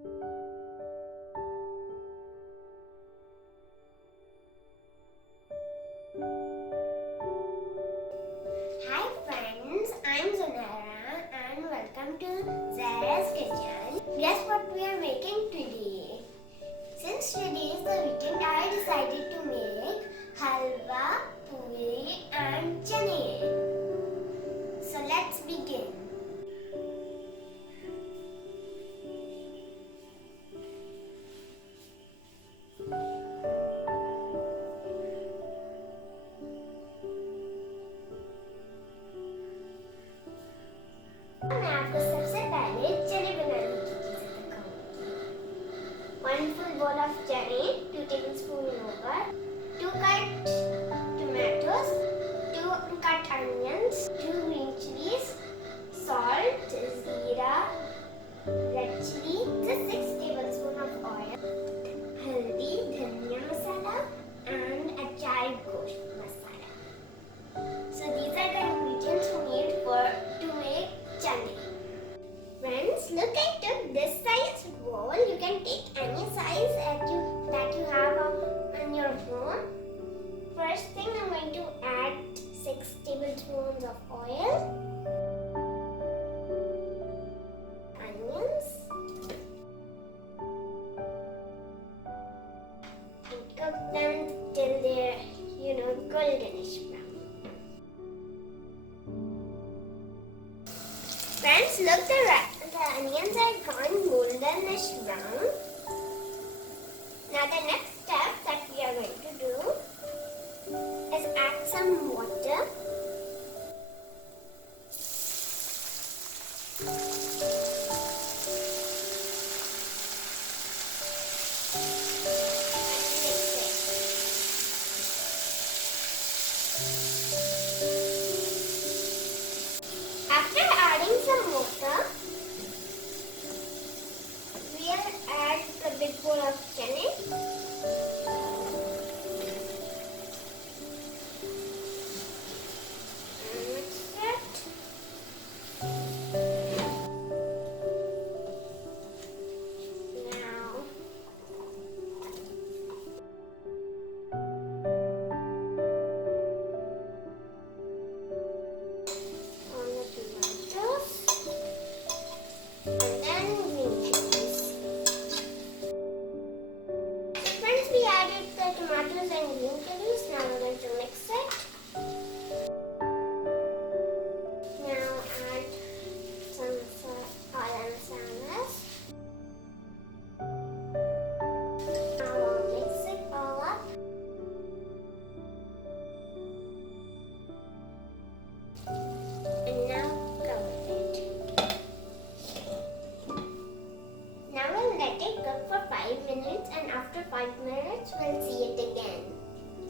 Hi friends, I'm Zanara and welcome to Zara's kitchen. Guess what we are making today? Since today is the weekend, I decided to make Halwa Puri and Chaney. So let's begin. मैं आपको सबसे पहले चने बनाने की चीजें दिखाऊंगी. 1 full bowl of chane, 2 tablespoon yogurt, 2 cut tomatoes, 2 cut onions, 2 green chilies, salt, zira, red chili, 6 tablespoon of oil, haldi, dhania masala, and a chai gosht masala. So these are the ingredients we need to make chane. Friends, look, I took this size bowl. You can take any size that you have on your phone. First thing, I'm going to add 6 tablespoons of oil, onions, and cook them till they're goldenish brown. Friends, look, the onions are gone goldenish brown. Now the next step that we are going to do is add some water. After adding some water, we'll add the big bowl of chane. And mix it. Now, on the tomatoes, and then green chilies. Friends, we added the tomatoes and green chilies. Now we're going to mix it. Now add some salt masalas. Now I'll mix it all up. And now cover it. Now we'll let it cook for 5 minutes, and after 5 minutes we'll see it again.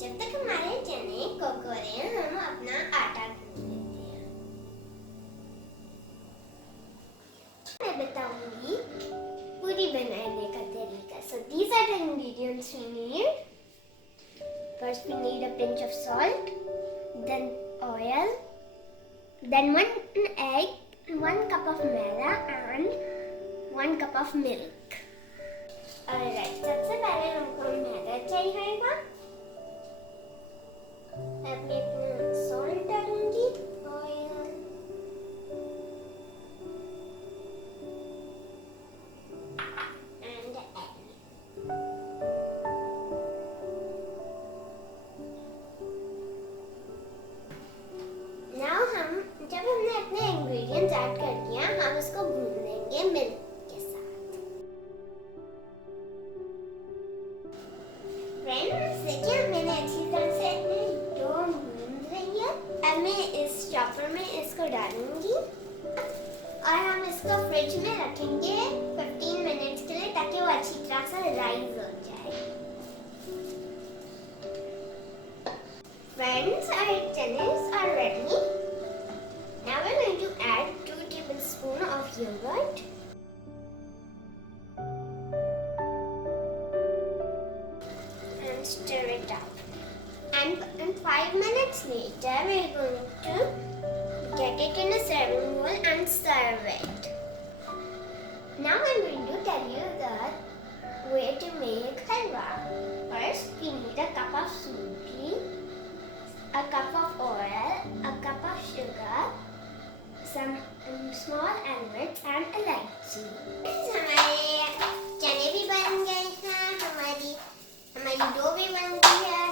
जब तक हमारे चने cook हो रहे हैं, हम अपना आटा गूंद लेते हैं. मैं बताऊंगी पूरी बनाने का तरीका. So these are the ingredients we need. First we need a pinch of salt, then oil, then 1 egg, 1 cup of maida, and 1 cup of milk. Alright, सबसे पहले हमको मैदा चाहिएगा. मैं अपना सॉल्ट डालूंगी, ऑयल, एंड एग. Now जब हमने अपने इंग्रेडिएंट्स ऐड कर दिया, हम इसको भून देंगे मिल्क के साथ. फ्रेंड्स, देखिए मैंने अच्छी तरह से अपने डो भून रही है. अब मैं इस चॉपर में इसको डालूंगी और हम इसको फ्रिज में रखेंगे 15 मिनट्स के लिए, ताकि वो अच्छी तरह से राइज हो जाए. Friends, our channels are ready. Now we're going to add 2 tablespoons of yogurt. And stir it up. And 5 minutes later, we're going to get it in a serving bowl and serve it. Now I'm going to tell you the way to make halwa. First, we need a cup of suji, a cup of oil, a cup of sugar, some small almonds and elaichi. हमारे चने भी बन गए हैं, हमारी dough भी बन गई है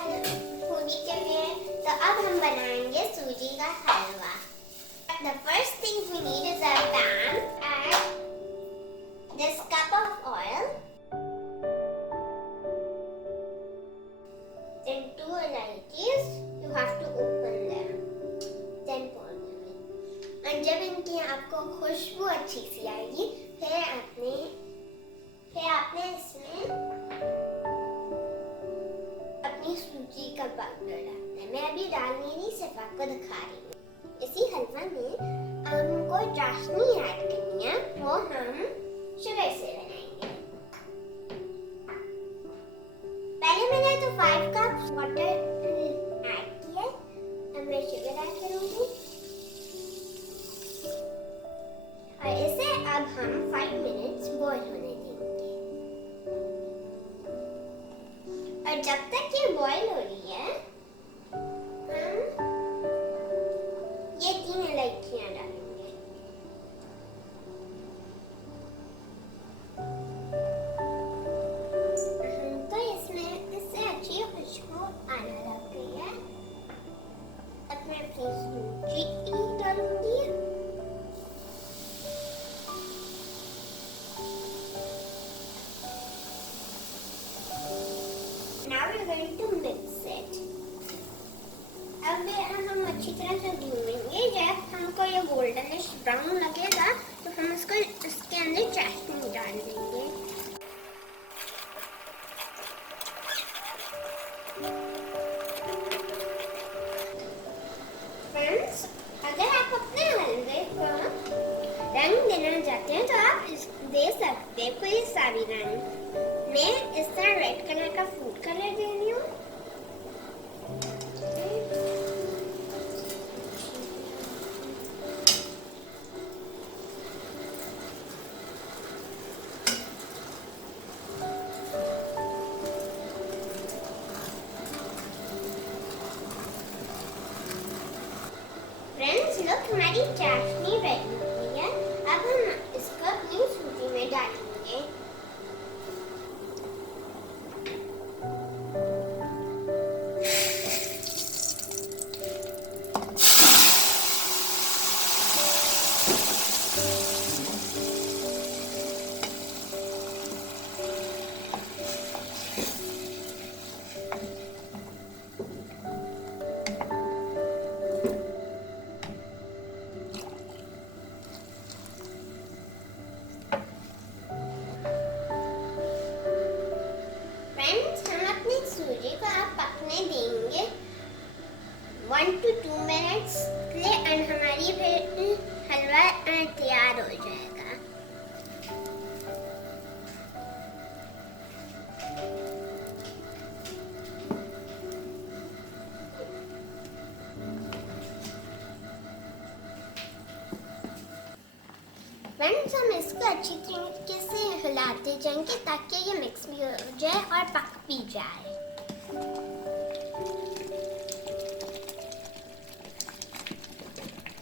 पूरी के लिए। तो अब हम बनाएंगे सूजी का हलवा। The first thing we need is a pan and this cup of oil, then 2 elaichis. You have to open them, then pour them in. और जब इनकी आपको खुशबू अच्छी सी आएगी, फिर आपने इसमें अपनी सूजी का पाउडर डालना है। मैं अभी डाल नहीं रही, सिर्फ आपको दिखा रही हूँ। इसी हलवा में हमको चाशनी ऐड करनी है, वो हम शुगर से बनाएंगे। पहले मैंने तो 5 कप्स वाटर ऐड किया, अब मैं शुगर ऐड करूँगी और इसे अब हम 5 मिनट्स बॉईल होने देंगे। और जब तक ये बॉईल हो रही है, हम ये 3 इलायचियाँ डालेंगे। तो इससे अच्छी खुशबू आने लग गई है। अब मैं अपनी सूजी डालूंगी। Now we're going to mix it. अब हम अच्छी तरह से भूनेंगे। जब हमको ये गोल्डनिश ब्राउन लगेगा तो हम इसके अंदर चाशनी डाल देंगे। फ्रेंड्स, अगर आप अपने हलवे को रंग देना चाहते हैं तो आप दे सकते हैं कोई सा भी रंग। मैं इस तरह रेड कलर का फूड कलर दे रही हूँ। फ्रेंड्स, लोग हमारी चाशनी रेडी हो गई है। अब हम इसको अपनी सूजी में डालेंगे। सूजी को आप पकने देंगे 1 to 2 मिनट्स के लिए और हमारी फिर हलवा तैयार हो जाएगा। फ्रेंड्स, हम इसको अच्छी तरीके से हिलाते जाएंगे ताकि ये मिक्स भी हो जाए और पक भी जाए।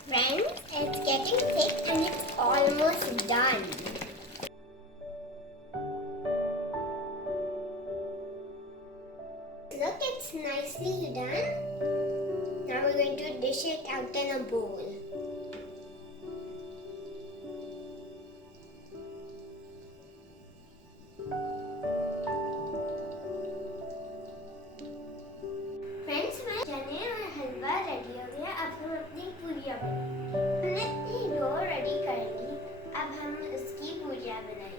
Friends, it's getting thick and it's almost done. Look, it's nicely done. Now we're going to dish it out in a bowl. Friends, मैं चने और हलवा रेडी हो गया। अब हम अपनी पूरियाँ बनाएंगे। हमने अपनी डो रेडी कर ली। अब हम इसकी पूरियाँ बनाएंगे।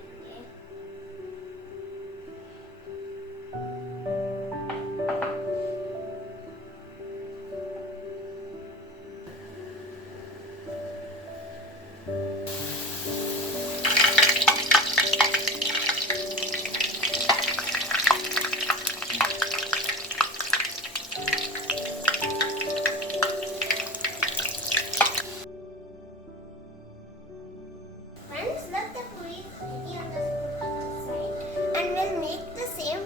will make the same